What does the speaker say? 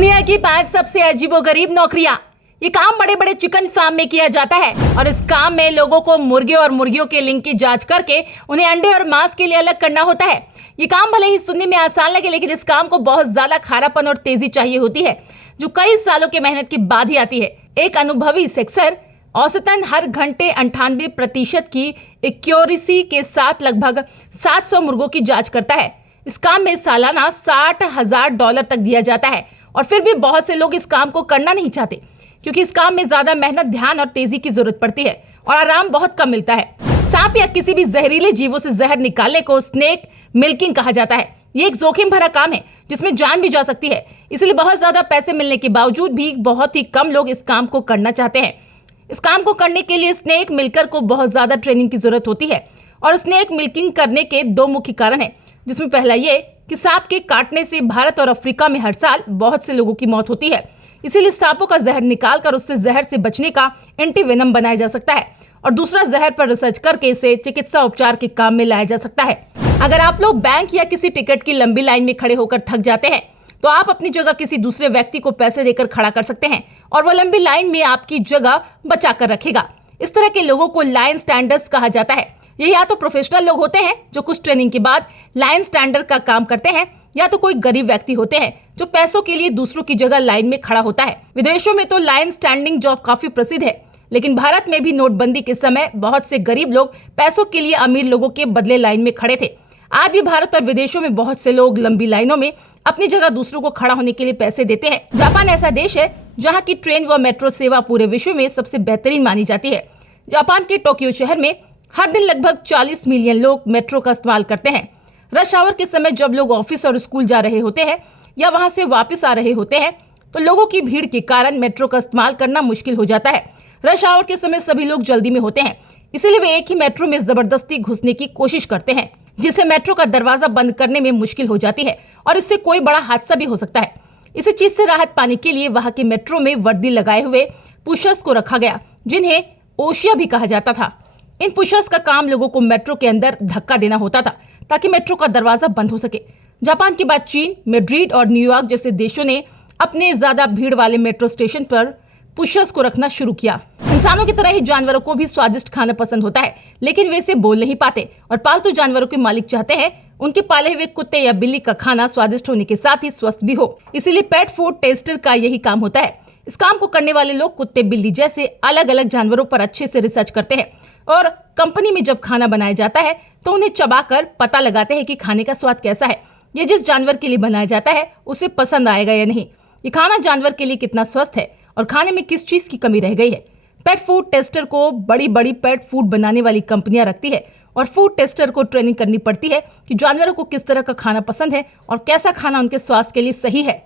दुनिया की 5 सबसे अजीबोगरीब नौकरियां। ये काम बड़े बड़े चिकन फार्म में किया जाता है और इस काम में लोगों को मुर्गे और मुर्गियों के लिंग की जांच करके उन्हें अंडे और मांस के लिए अलग करना होता है। ये काम भले ही सुनने में आसान लगे, लेकिन इस काम को बहुत ज्यादा खारापन और तेजी चाहिए होती है, जो कई सालों की मेहनत के बाद ही आती है। एक अनुभवी सेक्सर औसतन हर घंटे 98% की एक्यूरेसी के साथ लगभग 700 मुर्गों की जांच करता है। इस काम में सालाना $60,000 तक दिया जाता है और फिर भी बहुत से लोग इस काम को करना नहीं चाहते, क्योंकि इस काम में ज्यादा मेहनत, ध्यान और तेजी की जरूरत पड़ती है और आराम बहुत कम मिलता है। सांप या किसी भी जहरीले जीवों से जहर निकालने को स्नेक मिल्किंग कहा जाता है। ये एक जोखिम भरा काम है जिसमें जान भी जा सकती है, इसलिए बहुत ज्यादा पैसे मिलने के बावजूद भी बहुत ही कम लोग इस काम को करना चाहते हैं। इस काम को करने के लिए स्नेक मिल्कर को बहुत ज्यादा ट्रेनिंग की जरूरत होती है और स्नेक मिल्किंग करने के 2 मुख्य कारण हैं, जिसमें पहला ये कि सांप के काटने से भारत और अफ्रीका में हर साल बहुत से लोगों की मौत होती है, इसीलिए सांपों का जहर निकालकर उससे जहर से बचने का एंटीवेनम बनाया जा सकता है और दूसरा, जहर पर रिसर्च करके इसे चिकित्सा उपचार के काम में लाया जा सकता है। अगर आप लोग बैंक या किसी टिकट की लंबी लाइन में खड़े होकर थक जाते हैं तो आप अपनी जगह किसी दूसरे व्यक्ति को पैसे देकर खड़ा कर सकते हैं और वो लंबी लाइन में आपकी जगह बचा कर रखेगा। इस तरह के लोगों को लाइन स्टैंडर्ड्स कहा जाता है। ये या तो प्रोफेशनल लोग होते हैं जो कुछ ट्रेनिंग के बाद लाइन स्टैंडर्ड का काम करते हैं, या तो कोई गरीब व्यक्ति होते हैं जो पैसों के लिए दूसरों की जगह लाइन में खड़ा होता है। विदेशों में तो लाइन स्टैंडिंग जॉब काफी प्रसिद्ध है, लेकिन भारत में भी नोटबंदी के समय बहुत से गरीब लोग पैसों के लिए अमीर लोगों के बदले लाइन में खड़े थे। आज भी भारत और विदेशों में बहुत से लोग लंबी लाइनों में अपनी जगह दूसरों को खड़ा होने के लिए पैसे देते हैं। जापान ऐसा देश है जहाँ की ट्रेन व मेट्रो सेवा पूरे विश्व में सबसे बेहतरीन मानी जाती है। जापान के टोक्यो शहर में हर दिन लगभग 40 मिलियन लोग मेट्रो का इस्तेमाल करते हैं। रश आवर के समय जब लोग ऑफिस और स्कूल जा रहे होते हैं या वहां से वापस आ रहे होते हैं तो लोगों की भीड़ के कारण मेट्रो का इस्तेमाल करना मुश्किल हो जाता है। रश आवर के समय सभी लोग जल्दी में होते हैं, इसीलिए वे एक ही मेट्रो में जबरदस्ती घुसने की कोशिश करते हैं, जिससे मेट्रो का दरवाजा बंद करने में मुश्किल हो जाती है और इससे कोई बड़ा हादसा भी हो सकता है। इसी चीज से राहत पाने के लिए वहां के मेट्रो में वर्दी लगाए हुए पुशर्स को रखा गया, जिन्हें ओशिया भी कहा जाता था। इन पुशर्स का काम लोगों को मेट्रो के अंदर धक्का देना होता था ताकि मेट्रो का दरवाजा बंद हो सके। जापान के बाद चीन, मैड्रिड और न्यूयॉर्क जैसे देशों ने अपने ज्यादा भीड़ वाले मेट्रो स्टेशन पर पुशर्स को रखना शुरू किया। इंसानों की तरह ही जानवरों को भी स्वादिष्ट खाना पसंद होता है, लेकिन वे इसे बोल नहीं पाते और पालतू जानवरों के मालिक चाहते हैं उनके पाले हुए कुत्ते या बिल्ली का खाना स्वादिष्ट होने के साथ ही स्वस्थ भी हो। इसीलिए पेट फूड टेस्टर का यही काम होता है। इस काम को करने वाले लोग कुत्ते, बिल्ली जैसे अलग अलग जानवरों पर अच्छे से रिसर्च करते हैं और कंपनी में जब खाना बनाया जाता है तो उन्हें चबाकर पता लगाते हैं कि खाने का स्वाद कैसा है, ये जिस जानवर के लिए बनाया जाता है उसे पसंद आएगा या नहीं, ये खाना जानवर के लिए कितना स्वस्थ है और खाने में किस चीज की कमी रह गई है। पेट फूड टेस्टर को बड़ी बड़ी पेट फूड बनाने वाली कंपनियां रखती है और फूड टेस्टर को ट्रेनिंग करनी पड़ती है कि जानवरों को किस तरह का खाना पसंद है और कैसा खाना उनके स्वास्थ्य के लिए सही है।